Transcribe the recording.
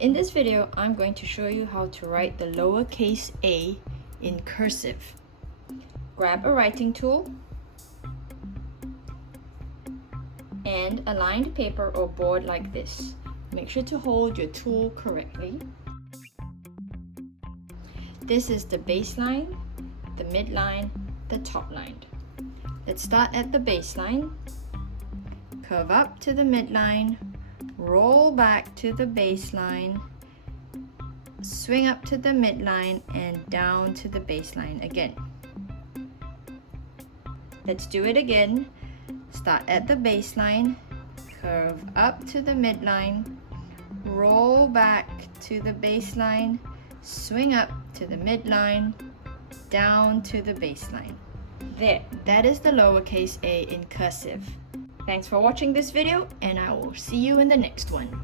In this video, I'm going to show you how to write the lowercase a in cursive. Grab a writing tool and a lined paper or board like this. Make sure to hold your tool correctly. This is the baseline, the midline, the top line. Let's start at the baseline. Curve up to the midline, roll back to the baseline, swing up to the midline and down to the baseline again. Let's do it again. Start at the baseline, curve up to the midline, roll back to the baseline, swing up to the midline, down to the baseline. There, that is the lowercase a in cursive. Thanks for watching this video, and I will see you in the next one.